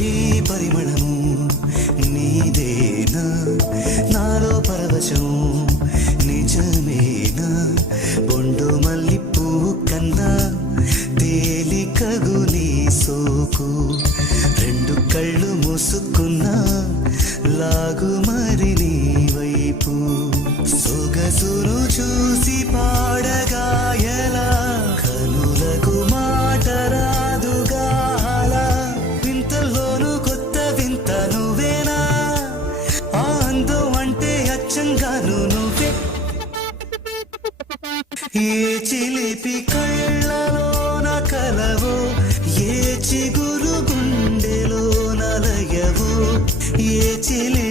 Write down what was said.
ఈ పరిమళము నీదేనా, నాలో పరవశం నిజమేనా, బొండు మల్లిపూ కన్నా తేలికగు నీ సోకు, రెండు కళ్ళు మూసుకున్నా లాగు మరి నీ వైపు, సొగసును చూసి పాడగా ఎలా కనులకు మాట రాదుగా అలా, వింతల్లోనూ కొత్త వింత నువ్వేనా, ఆ అందం అంటే అచ్చంగాను నువ్వే, ఏ చిలిపి కళ్ళలోన కలవో, ఏ చిగురు గుండెలో నలయవో, ఏ చిలి